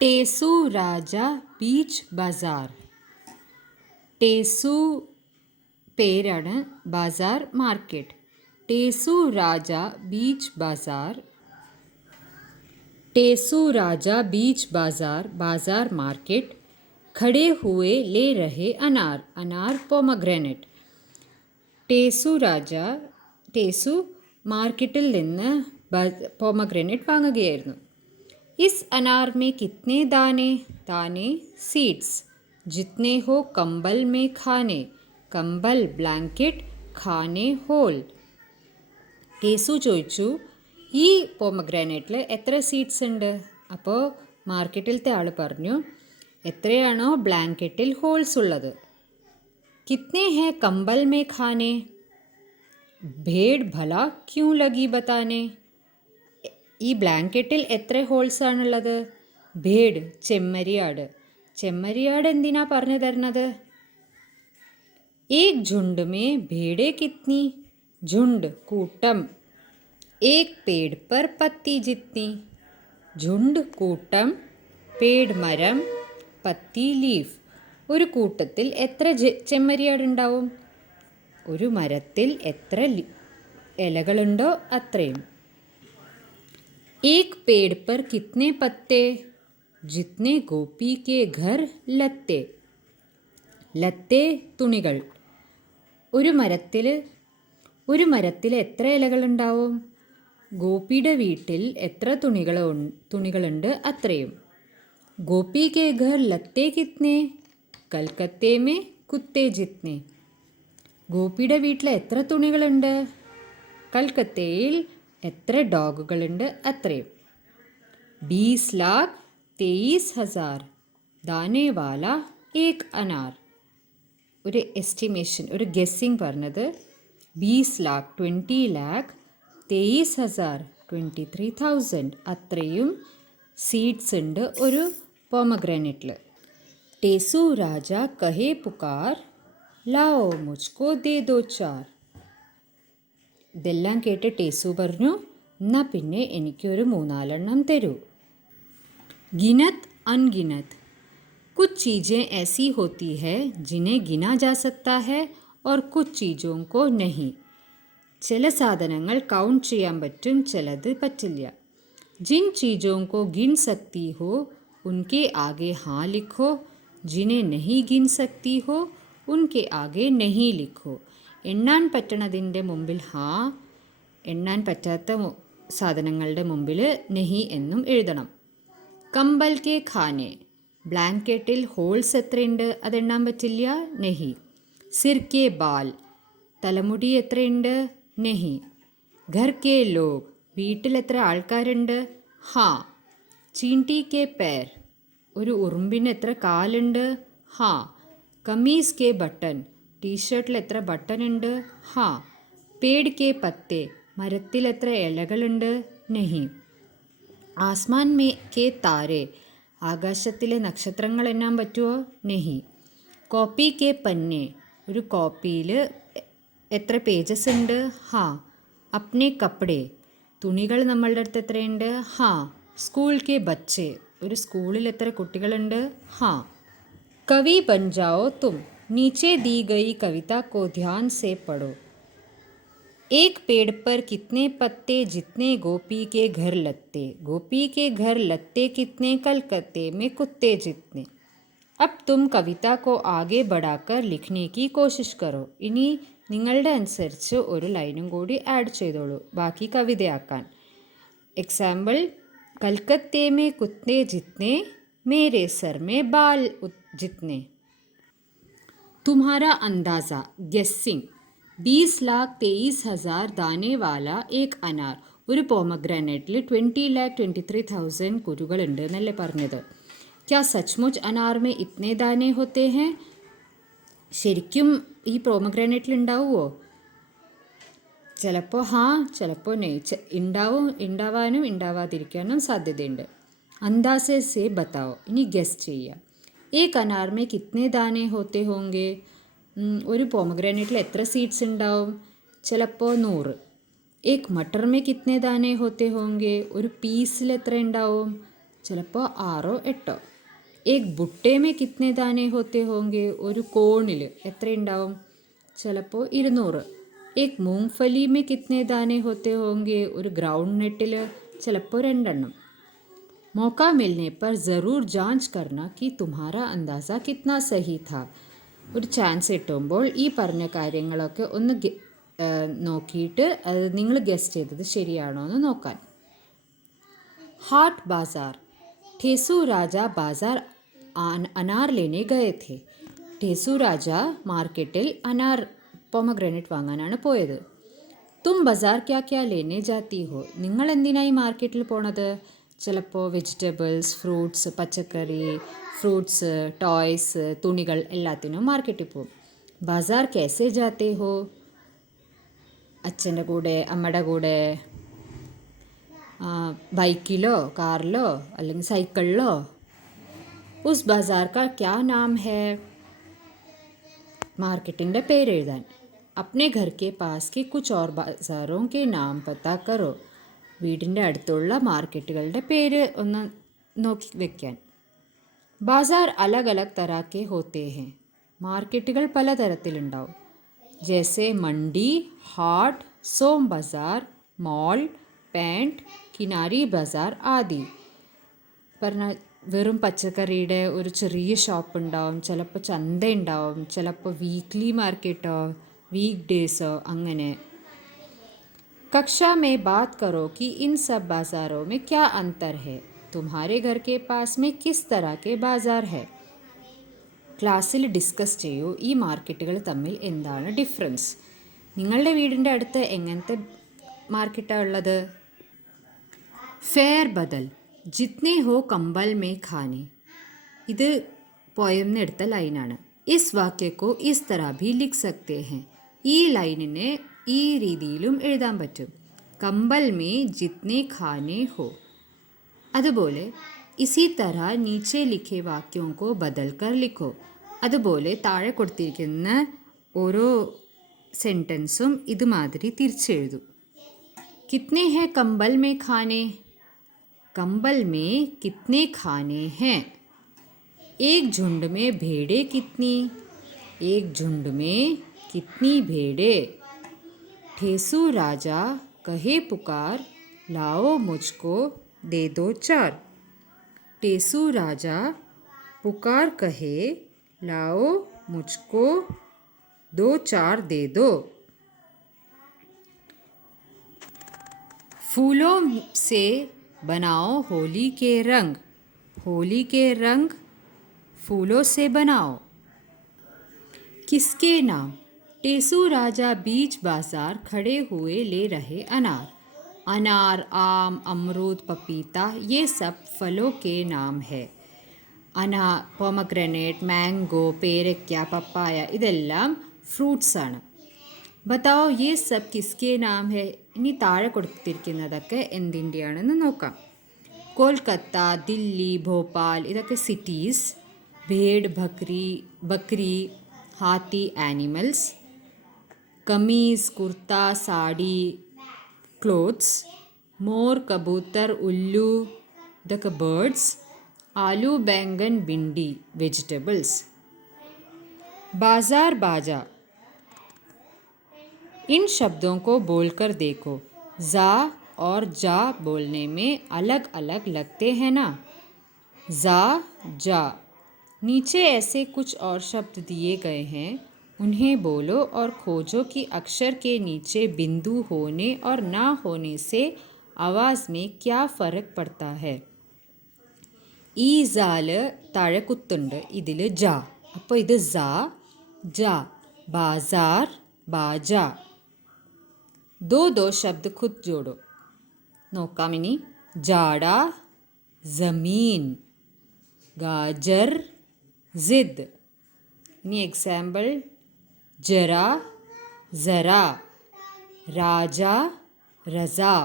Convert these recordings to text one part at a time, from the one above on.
टेसू राजा बीच बाजार. टेसू പേരാണ്, ബാസാർ മാർക്കറ്റ്. टेसू राजा बीच बाजार. टेसू राजा बीच बाजार बाजार मार्केट. खड़े हुए ले रहे अनार. अनार पोमग्രാനൈറ്റ്. टेसू രാജ टेसू മാർക്കറ്റിൽ നിന്ന് പോമഗ്രാനൈറ്റ് വാങ്ങുകയായിരുന്നു. इस अनार में कितने दाने. दाने सीड्स. जितने हो कंबल में खाने. कंबल ബ്ലാങ്കറ്റ്. खाने होल. टेसू ചോദിച്ചു, ഈ പോമഗ്രാനൈറ്റിൽ എത്ര സീഡ്സ് ഉണ്ട്. അപ്പോൾ മാർക്കറ്റിലത്തെ ആൾ പറഞ്ഞു, എത്രയാണോ ബ്ലാങ്കറ്റിൽ ഹോൾസ് ഉള്ളത്. കിത്നെ ഹേ കമ്പൽ മേ ഖാനെ. ഭേഡ് ഭല ക്യൂ ലഗി ബതാനെ. ഈ ബ്ലാങ്കറ്റിൽ എത്ര ഹോൾസ് ആണുള്ളത്. ഭേഡ് ചെമ്മരിയാട്. ചെമ്മരിയാട് എന്തിനാ പറഞ്ഞു തരുന്നത്. ഏക് झुंड में भेड़े कितनी. झुंड കൂട്ടം. एक पेड़ पर पत्ती जितनी. झुंड കൂട്ടം, പേട് മരം, പത്തി ലീഫ്. ഒരു കൂട്ടത്തിൽ എത്ര ചെമ്മരിയാടുണ്ടാവും. ഒരു മരത്തിൽ എത്ര ഇലകളുണ്ടോ അത്രയും. एक पेड़ पर कितने पत्ते. जितने गोपी के घर लत्ते. ലത്തെ തുണികൾ. ഒരു മരത്തിൽ എത്ര ഇലകളുണ്ടാവും. ഗോപിയുടെ വീട്ടിൽ എത്ര തുണികളുണ്ട് അത്രയും. ഗോപി കെ ഘർ ലത്തെ കിത്നെ. കൽക്കത്തേ മേ കുത്തേ ജിത്നെ. ഗോപിയുടെ വീട്ടിൽ എത്ര തുണികളുണ്ട്. കൽക്കത്തയിൽ എത്ര ഡോഗുകളുണ്ട് അത്രയും. 20,23,000 ദാനെ വാല ഏക് അനാർ. ഒരു എസ്റ്റിമേഷൻ, ഒരു ഗെസ്സിങ് പറഞ്ഞത് 20 लाख 20 लाख 23,000 23,000 അത്രയും സീഡ്സ് ഉണ്ട് ഒരു പോമഗ്രാനൈറ്റിൽ. टेसू राजा कहे पुकार. लाओ मुझको दे दो चार. ഇതെല്ലാം കേട്ട് टेसू പറഞ്ഞു, എന്നാൽ പിന്നെ എനിക്കൊരു 3-4 തരൂ. गिनत अनगिनत. कुछ चीज़ें ऐसी होती है जिन्हें गिना जा सकता है और कुछ चीज़ों को नहीं. ചില സാധനങ്ങൾ കൗണ്ട് ചെയ്യാൻ പറ്റും, ചിലത് പറ്റില്ല. जिन चीज़ों को गिन सकती हो उनके आगे हाँ लिखो. जिन्हें नहीं गिन सकती हो उनके आगे नहीं लिखो. എണ്ണാൻ പറ്റണതിൻ്റെ മുമ്പിൽ ഹാ, എണ്ണാൻ പറ്റാത്ത സാധനങ്ങളുടെ മുമ്പിൽ നെഹി എന്നും എഴുതണം. കമ്പൽ കെ ഖാനെ. ബ്ലാങ്കറ്റിൽ ഹോൾസ് എത്രയുണ്ട്, അതെണ്ണാൻ പറ്റില്ല, നെഹി. സിർ കെ ബാൽ. തലമുടി എത്രയുണ്ട്, നെഹി. ഘർ കെ ലോഗ്. വീട്ടിൽ എത്ര ആൾക്കാരുണ്ട്, ഹാ. ചീൻടി കെ പേർ. ഒരു ഉറുമ്പിന് എത്ര കാലുണ്ട്, ഹാ. Kameez K button. ടീഷർട്ടിൽ എത്ര ബട്ടൺ ഉണ്ട്, ഹാ. പേട് കെ പത്തെ. മരത്തിൽ എത്ര ഇലകളുണ്ട്, നെഹി. Aasman may K താരെ. ആകാശത്തിലെ നക്ഷത്രങ്ങൾ എണ്ണാൻ പറ്റുമോ, നെഹി. Copy K പന്നെ. ഒരു കോപ്പിയിൽ എത്ര പേജസ് ഉണ്ട്, ഹാ. അപ്നെ കപ്പടെ. തുണികൾ നമ്മളുടെ അടുത്ത് എത്രയുണ്ട്, ഹാ. സ്കൂൾ കെ ബച്ചെ. ഒരു സ്കൂളിൽ എത്ര കുട്ടികളുണ്ട്, ഹാ. കവി ബൻ ജാओ തും. नीचे दी गई कविता को ध्यान से पढ़ो. एक पेड़ पर कितने पत्ते जितने गोपी के घर लत्ते. गोपी के घर लत्ते कितने कलकत्ते में कुत्ते जितने. अब तुम कविता को आगे बढ़ाकर लिखने की कोशिश करो. ഇനി നിങ്ങളുടെ അനുസരിച്ച് ഒരു ലൈനും കൂടി ആഡ് ചെയ്തോളൂ, ബാക്കി കവിതയാക്കാൻ. എക്സാമ്പിൾ, കൽക്കത്തേ മേ കുത്തേ ജിത്നെ മേരെ സർ മേ ബാൽ ജിത്നെ. तुम्हारा अंदाज़ा गेസ്സിങ്. 20,23,000 दाने वाला एक अनार. ഒരു പോമഗ്രാനൈറ്റിൽ 20,23,000 കുരുകളുണ്ട് എന്നല്ലേ പറഞ്ഞത്. ക്യാ സച്ച്മുച്ച് അനാർ മേ ഇത്നെ ദാനെ ഹോത്തെ ഹേ. ശരിക്കും ഈ പോമഗ്രാനൈറ്റിൽ ഉണ്ടാവുമോ. ചിലപ്പോൾ ഹാ, ചിലപ്പോൾ നെയ്. ഉണ്ടാവാനും ഉണ്ടാവാതിരിക്കാനും സാധ്യതയുണ്ട്. അന്ദാസെ സേ ബത്താവോ. ഇനി ഗെസ് ചെയ്യാം. एक अनार में कितने दाने होते होंगे. ഒരു പോമഗ്രാനൈറ്റിൽ എത്ര സീഡ്സ് ഉണ്ടാവും. ചിലപ്പോൾ 100. एक मटर में कितने दाने होते होंगे. ഒരു പീസിൽ എത്ര ഉണ്ടാവും. ചിലപ്പോൾ 6 8. एक भुट्टे में कितने दाने होते होंगे? ഒരു കോണിൽ എത്രയുണ്ടാവും? ചിലപ്പോൾ 200. एक मूंगफली में कितने दाने होते होंगे? ഒരു ഗ്രൗണ്ട് നെറ്റിൽ ചിലപ്പോൾ 2 എണ്ണം. मौका मिलने पर ज़रूर जांच करना कि तुम्हारा अंदाज़ा कितना सही था. ഒരു ചാൻസ് കിട്ടുമ്പോൾ ഈ പറഞ്ഞ കാര്യങ്ങളൊക്കെ ഒന്ന് നോക്കിയിട്ട് അത് നിങ്ങൾ ഗസ് ചെയ്തത് ശരിയാണോ എന്ന് നോക്കാൻ. हाट बाज़ार. ठेसू राजा बाज़ार अनार लेने गए थे. ठेसू राजा മാർക്കറ്റിൽ അനാർ പൊമഗ്രനേറ്റ് വാങ്ങാനാണ് പോയത്. തും ബസാർ ക്യാ ക്യാ ലേനെ ജാത്തി ഹോ? നിങ്ങൾ എന്തിനായി മാർക്കറ്റിൽ പോണത്? ചിലപ്പോൾ വെജിറ്റബിൾസ്, ഫ്രൂട്ട്സ്, പച്ചക്കറി, ഫ്രൂട്ട്സ്, ടോയ്സ്, തുണികൾ എല്ലാത്തിനും മാർക്കറ്റിൽ പോകും. ബസാർ കേസെ ജാത്തെ ഹോ? അച്ഛൻ്റെ കൂടെ, അമ്മയുടെ കൂടെ, ബൈക്കിലോ കാറിലോ അല്ലെങ്കിൽ സൈക്കിളിലോ. ഉസ് ബസാർ കാ ക്യാ നാം ഹേ? മാർക്കറ്റിൻ്റെ പേര് എഴുതാൻ. അപ്നെ ഘർ K pass K Cooch or ബസാറോ K നാം പത്താ കറോ. വീടിൻ്റെ അടുത്തുള്ള മാർക്കറ്റുകളുടെ പേര് ഒന്ന് നോക്കി വയ്ക്കാൻ. ബാസാർ അലഗ് അലഗ് തരാക്കെ ഹോത്തേ ഹെ. മാർക്കറ്റുകൾ പലതരത്തിലുണ്ടാവും. ജैसे मंडी, हाट, सोम बाज़ार, मॉल, पैंट, കിനാരി ബസാർ ആദി. പറഞ്ഞാൽ വെറും പച്ചക്കറിയുടെ ഒരു ചെറിയ ഷോപ്പ് ഉണ്ടാവും, ചിലപ്പോൾ ചന്ത ഉണ്ടാവും, ചിലപ്പോൾ വീക്ക്ലി മാർക്കറ്റോ വീക്ക് ഡേയ്സോ അങ്ങനെ. कक्षा में बात करो कि इन सब बाज़ारों में क्या अंतर है. तुम्हारे घर के पास में किस तरह के बाज़ार है? ക്ലാസ്സിൽ ഡിസ്കസ് ചെയ്യൂ ഈ മാർക്കറ്റുകൾ തമ്മിൽ എന്താണ് ഡിഫറൻസ്. നിങ്ങളുടെ വീടിൻ്റെ അടുത്ത് എങ്ങനത്തെ മാർക്കറ്റാണ് ഉള്ളത്? ഫെയർ ബദൽ. ജിത്നെ ഹോ കമ്പൽ മേ ഖാനെ. ഇത് പോയംന്ന് എടുത്ത ലൈനാണ്. ഇസ് വാക്യക്കോ ഇസ് തരാ ഭി ലിഖ് സക്തേ ഹെ. ഈ ലൈനിനെ ഈ രീതിയിലും എഴുതാൻ പറ്റും. കമ്പൽ മേ ജിത്നെ ഖാനെ ഹോ. അതുപോലെ ഇസി തരഹ നീച്ചെ ലിഖെ വാക്യോं को बदल कर लिखो. അതുപോലെ താഴെ കൊടുത്തിരിക്കുന്ന ഓരോ സെൻറ്റൻസും ഇതുമാതിരി തിരിച്ചെഴുതൂ. കിത്നെ ഹെ കമ്പൽ മേ ഖാനെ? കമ്പൽ മേ കിത്നെ ഖാനെ ഹെ? एक झुंड में भेड़े कितनी? एक झुंड में कितनी भेड़े? ठेसू राजा कहे पुकार, लाओ मुझको दे दो 4. टेसू राजा पुकार कहे, लाओ मुझको 2-4 दे दो. फूलों से बनाओ होली के रंग. होली के रंग फूलों से बनाओ. किसके नाम? टेसू राजा बीच बाजार खड़े हुए ले रहे अनार. अनार, आम, अमरूद, पपीता ये सब फलों के नाम है. പോമഗ്രനേറ്റ്, മാംഗോ, പേരയ്ക്ക, പപ്പായ ഇതെല്ലാം ഫ്രൂട്ട്സ് ആണ്. ബതാओ ये सब किसके नाम है? ഇനി താഴെ കൊടുത്തിരിക്കുന്നതൊക്കെ എന്തിൻ്റെയാണെന്ന് നോക്കാം. കൊൽക്കത്ത, ദില്ലി, ഭോപ്പാൽ ഇതൊക്കെ cities. ഭേഡ്, Bakri, Haathi animals. Kameez, kurta, സാഡി clothes. More, കബൂത്തർ, ഉല്ലു ഇതൊക്കെ ബേർഡ്സ്. आलू, बैंगन, भिंडी वेजिटेबल्स. बाजार, बाजा. इन शब्दों को बोलकर देखो. जा और जा बोलने में अलग अलग लगते हैं ना. जा, जा. नीचे ऐसे कुछ और शब्द दिए गए हैं, उन्हें बोलो और खोजो कि अक्षर के नीचे बिंदु होने और ना होने से आवाज़ में क्या फ़र्क पड़ता है. ഈ ജാല് താഴെ കുത്തുണ്ട്, ഇതിൽ ജ. അപ്പോൾ ഇത് ജ, ജ. ബാസാർ, ബാജ. ദോ ദോ ശബ്ദ ഖുദ് ജോഡോ. നോക്കാം ഇനി. ജാഡ, ജമീൻ. ഗാജർ, ജിദ്. ഇനി എക്സാമ്പിൾ. ജറ, ജറ. രാജ, रज़ा.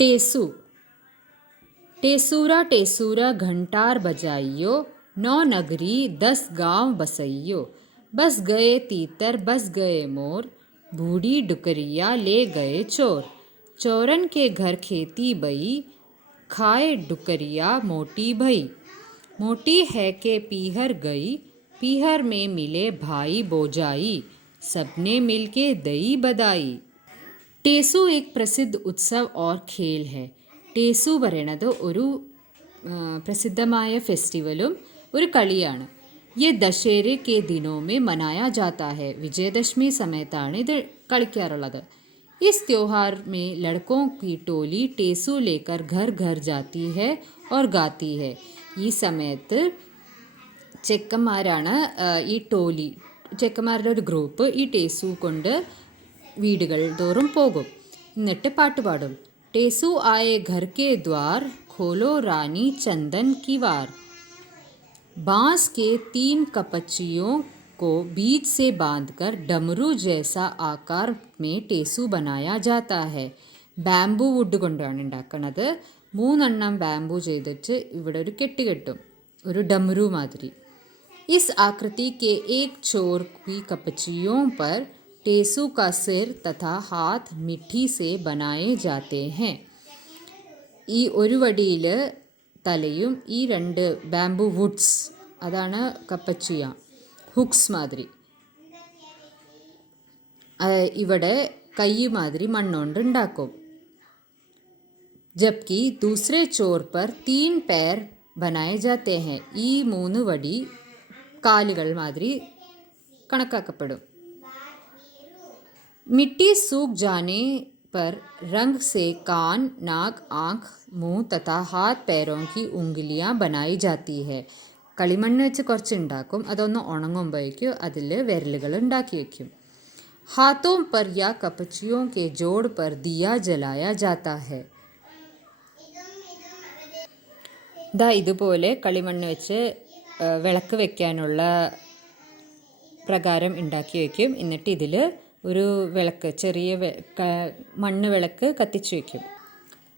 टेसू. टेसूरा टेसूरा घंटार बजाइयो, 9 नगरी 10 गांव बसइयो. बस गए तीतर बस गए मोर, बूढ़ी डुकरिया ले गए चोर. चोरन के घर खेती बई, खाए डुकरिया मोटी भई, मोटी है के पीहर गई, पीहर में मिले भाई बोजाई, सबने मिलके दई बदाई. टेसु एक प्रसिद्ध उत्सव और खेल है. टेसു പറയണത് ഒരു പ്രസിദ്ധമായ ഫെസ്റ്റിവലും ഒരു കളിയാണ്. ये दशहरे के दिनों में मनाया जाता है. വിജയദശമി സമയത്താണ് ഇത് കളിക്കാറുള്ളത്. इस त्योहार में लड़कों की टोली टेसु लेकर घर घर जाती है और गाती है. ഈ സമയത്ത് ചെക്കന്മാരാണ് ഈ ടോലി, ചെക്കന്മാരുടെ ഒരു ഗ്രൂപ്പ് ഈ ടെസു കൊണ്ട് വീടുകൾ തോറും പോകും, എന്നിട്ട് പാട്ട് പാടും. टेसु आए घर के द्वार, खोलो रानी चंदन की वार. बांस के 3 कपचियों को बीच से बांधकर डमरू जैसा आकार में टेसु बनाया जाता है. ബാംബു വുഡ് കൊണ്ടാണ് ഉണ്ടാക്കുന്നത്. 3 എണ്ണം ബാംബു ചെയ്തിട്ട് ഇവിടെ ഒരു കെട്ട് കെട്ടും, ഒരു ഡമരു മാതിരി. इस आकृति के एक छोर की कपचियों पर टेसु का सिर तथा हाथ मिट्टी से बनाए जाते हैं. ഈ ഒരു വടിയിൽ തലയും ഈ 2 ബാംബു വുഡ്സ്, അതാണ് കപ്പച്ചിയ, ഹുക്സ് മാതിരി. ഇവിടെ കൈ മാതിരി മണ്ണുകൊണ്ട് ഉണ്ടാക്കും. ജബ്കി ദൂസരെ ചോർ പർ 3 पैर बनाए जाते हैं. ഈ 3 വടി കാലുകൾ മാതിരി കണക്കാക്കപ്പെടും. मिट्टी सूख जाने पर रंग से कान, नाक, आँख, मुंह तथा हाथ पैरों की उंगलियां बनाई जाती है. കളിമണ്ണ് വെച്ച് കുറച്ച് ഉണ്ടാക്കും, അതൊന്ന് ഉണങ്ങുമ്പോഴേക്കും അതിൽ വിരലുകൾ ഉണ്ടാക്കി വയ്ക്കും. हाथों पर या कपचियों के जोड़ पर दिया जलाया जाता है. ദാ ഇതുപോലെ കളിമണ്ണ് വെച്ച് വിളക്ക് വെക്കാനുള്ള പ്രകാരം ഉണ്ടാക്കി വയ്ക്കും. എന്നിട്ട് ഇതിൽ ഒരു വിളക്ക്, ചെറിയ മണ്ണ് വിളക്ക് കത്തിച്ചു വയ്ക്കും.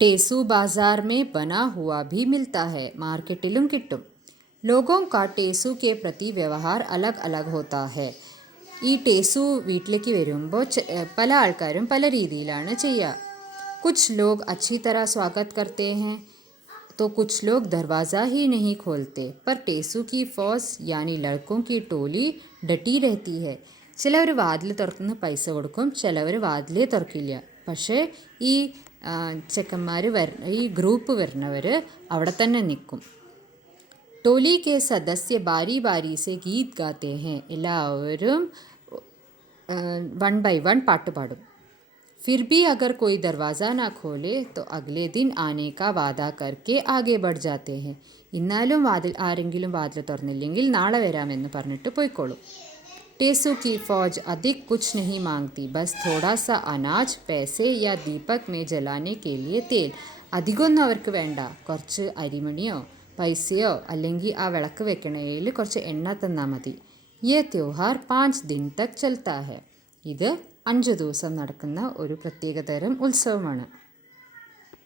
टेसु बाजार में बना हुआ भी मिलता है. മാർക്കറ്റിലും കിട്ടും. लोगों का टेसु के प्रति व्यवहार अलग अलग होता है. ഈ ടെസു വീട്ടിലേക്ക് വരുമ്പോൾ പല ആൾക്കാരും പല രീതിയിലാണ് ചെയ്യുക. कुछ लोग अच्छी तरह स्वागत करते हैं तो कुछ लोग दरवाज़ा ही नहीं खोलते. पर टेसु की फौज यानी लड़कों की टोली डटी रहती है. ചിലവർ വാതിൽ തുറന്ന് പൈസ കൊടുക്കും, ചിലവർ വാതിലേ തുറക്കില്ല. പക്ഷേ ഈ ചെക്കന്മാർ ഈ ഗ്രൂപ്പ് വരുന്നവർ അവിടെ തന്നെ നിൽക്കും. ടോലി കെ സദസ്യ ബാരി ബാരി സെ ഗീത് ഗാത്തെ ഹെ. എല്ലാവരും 1 by 1 പാട്ട് പാടും. फिर भी अगर कोई दरवाज़ा ना खोले तो अगले दिन आने का वादा करके आगे बढ़ जाते हैं. ഇന്നാലും ആരെങ്കിലും വാതിൽ തുറന്നില്ലെങ്കിൽ നാളെ വരാമെന്ന് പറഞ്ഞിട്ട് പോയിക്കോളും. टेसु की फौज अधिक कुछ नहीं मांगती, बस थोड़ा सा अनाज, पैसे या दीपक में जलाने के लिए तेल. അധികമൊന്നും അവർക്ക് വേണ്ട, കുറച്ച് അരിമണിയോ പൈസയോ അല്ലെങ്കിൽ ആ വിളക്ക് വെക്കണയിൽ കുറച്ച് എണ്ണ തന്നാൽ മതി. ये त्योहार 5 दिन तक चलता है. ഇത് 5 ദിവസം നടക്കുന്ന ഒരു പ്രത്യേകതരം ഉത്സവമാണ്.